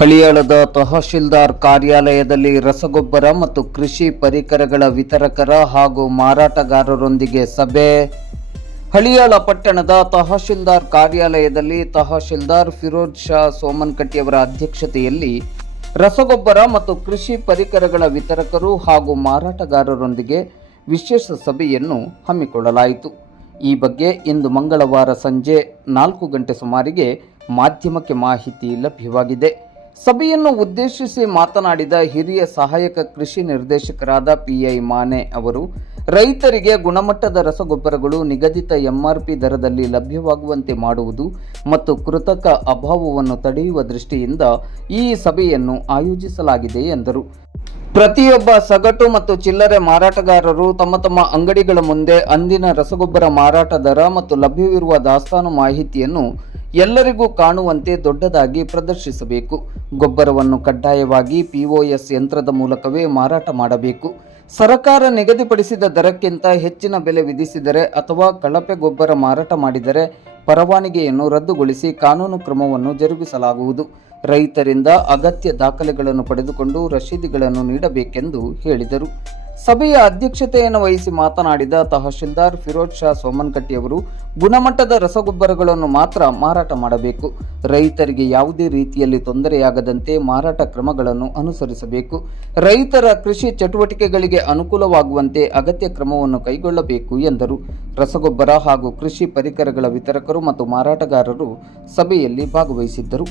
ಹಳಿಯಾಳದ ತಹಶೀಲ್ದಾರ್ ಕಾರ್ಯಾಲಯದಲ್ಲಿ ರಸಗೊಬ್ಬರ ಮತ್ತು ಕೃಷಿ ಪರಿಕರಗಳ ವಿತರಕರ ಹಾಗೂ ಮಾರಾಟಗಾರರೊಂದಿಗೆ ಸಭೆ. ಹಳಿಯಾಳ ಪಟ್ಟಣದ ತಹಶೀಲ್ದಾರ್ ಕಾರ್ಯಾಲಯದಲ್ಲಿ ತಹಶೀಲ್ದಾರ್ ಫಿರೋಜ್ ಶಾ ಸೋಮನಕಟ್ಟಿಯವರ ಅಧ್ಯಕ್ಷತೆಯಲ್ಲಿ ರಸಗೊಬ್ಬರ ಮತ್ತು ಕೃಷಿ ಪರಿಕರಗಳ ವಿತರಕರು ಹಾಗೂ ಮಾರಾಟಗಾರರೊಂದಿಗೆ ವಿಶೇಷ ಸಭೆಯನ್ನು ಹಮ್ಮಿಕೊಳ್ಳಲಾಯಿತು. ಈ ಬಗ್ಗೆ ಇಂದು ಮಂಗಳವಾರ ಸಂಜೆ 4 ಗಂಟೆ ಸುಮಾರಿಗೆ ಮಾಧ್ಯಮಕ್ಕೆ ಮಾಹಿತಿ ಲಭ್ಯವಾಗಿದೆ. ಸಭೆಯನ್ನು ಉದ್ದೇಶಿಸಿ ಮಾತನಾಡಿದ ಹಿರಿಯ ಸಹಾಯಕ ಕೃಷಿ ನಿರ್ದೇಶಕರಾದ ಪಿಐ ಮಾನೆ ಅವರು, ರೈತರಿಗೆ ಗುಣಮಟ್ಟದ ರಸಗೊಬ್ಬರಗಳು ನಿಗದಿತ ಎಂಆರ್ಪಿ ದರದಲ್ಲಿ ಲಭ್ಯವಾಗುವಂತೆ ಮಾಡುವುದು ಮತ್ತು ಕೃತಕ ಅಭಾವವನ್ನು ತಡೆಯುವ ದೃಷ್ಟಿಯಿಂದ ಈ ಸಭೆಯನ್ನು ಆಯೋಜಿಸಲಾಗಿದೆ ಎಂದರು. ಪ್ರತಿಯೊಬ್ಬ ಸಗಟು ಮತ್ತು ಚಿಲ್ಲರೆ ಮಾರಾಟಗಾರರು ತಮ್ಮ ತಮ್ಮ ಅಂಗಡಿಗಳ ಮುಂದೆ ಅಂದಿನ ರಸಗೊಬ್ಬರ ಮಾರಾಟ ದರ ಮತ್ತು ಲಭ್ಯವಿರುವ ದಾಸ್ತಾನು ಮಾಹಿತಿಯನ್ನು ಎಲ್ಲರಿಗೂ ಕಾಣುವಂತೆ ದೊಡ್ಡದಾಗಿ ಪ್ರದರ್ಶಿಸಬೇಕು. ಗೊಬ್ಬರವನ್ನು ಕಡ್ಡಾಯವಾಗಿ POS ಯಂತ್ರದ ಮೂಲಕವೇ ಮಾರಾಟ ಮಾಡಬೇಕು. ಸರ್ಕಾರ ನಿಗದಿಪಡಿಸಿದ ದರಕ್ಕಿಂತ ಹೆಚ್ಚಿನ ಬೆಲೆ ವಿಧಿಸಿದರೆ ಅಥವಾ ಕಳಪೆ ಗೊಬ್ಬರ ಮಾರಾಟ ಮಾಡಿದರೆ ಪರವಾನಗಿಯನ್ನು ರದ್ದುಗೊಳಿಸಿ ಕಾನೂನು ಕ್ರಮವನ್ನು ಜರುಗಿಸಲಾಗುವುದು. ರೈತರಿಂದ ಅಗತ್ಯ ದಾಖಲೆಗಳನ್ನು ಪಡೆದುಕೊಂಡು ರಶೀದಿಗಳನ್ನು ನೀಡಬೇಕೆಂದು ಹೇಳಿದರು. ಸಭೆಯ ಅಧ್ಯಕ್ಷತೆಯನ್ನು ವಹಿಸಿ ಮಾತನಾಡಿದ ತಹಶೀಲ್ದಾರ್ ಫಿರೋಜ್ ಶಾ ಸೋಮನಕಟ್ಟಿಯವರು, ಗುಣಮಟ್ಟದ ರಸಗೊಬ್ಬರಗಳನ್ನು ಮಾತ್ರ ಮಾರಾಟ ಮಾಡಬೇಕು. ರೈತರಿಗೆ ಯಾವುದೇ ರೀತಿಯಲ್ಲಿ ತೊಂದರೆಯಾಗದಂತೆ ಮಾರಾಟ ಕ್ರಮಗಳನ್ನು ಅನುಸರಿಸಬೇಕು. ರೈತರ ಕೃಷಿ ಚಟುವಟಿಕೆಗಳಿಗೆ ಅನುಕೂಲವಾಗುವಂತೆ ಅಗತ್ಯ ಕ್ರಮವನ್ನು ಕೈಗೊಳ್ಳಬೇಕು ಎಂದರು. ರಸಗೊಬ್ಬರ ಹಾಗೂ ಕೃಷಿ ಪರಿಕರಗಳ ವಿತರಕರು ಮತ್ತು ಮಾರಾಟಗಾರರು ಸಭೆಯಲ್ಲಿ ಭಾಗವಹಿಸಿದ್ದರು.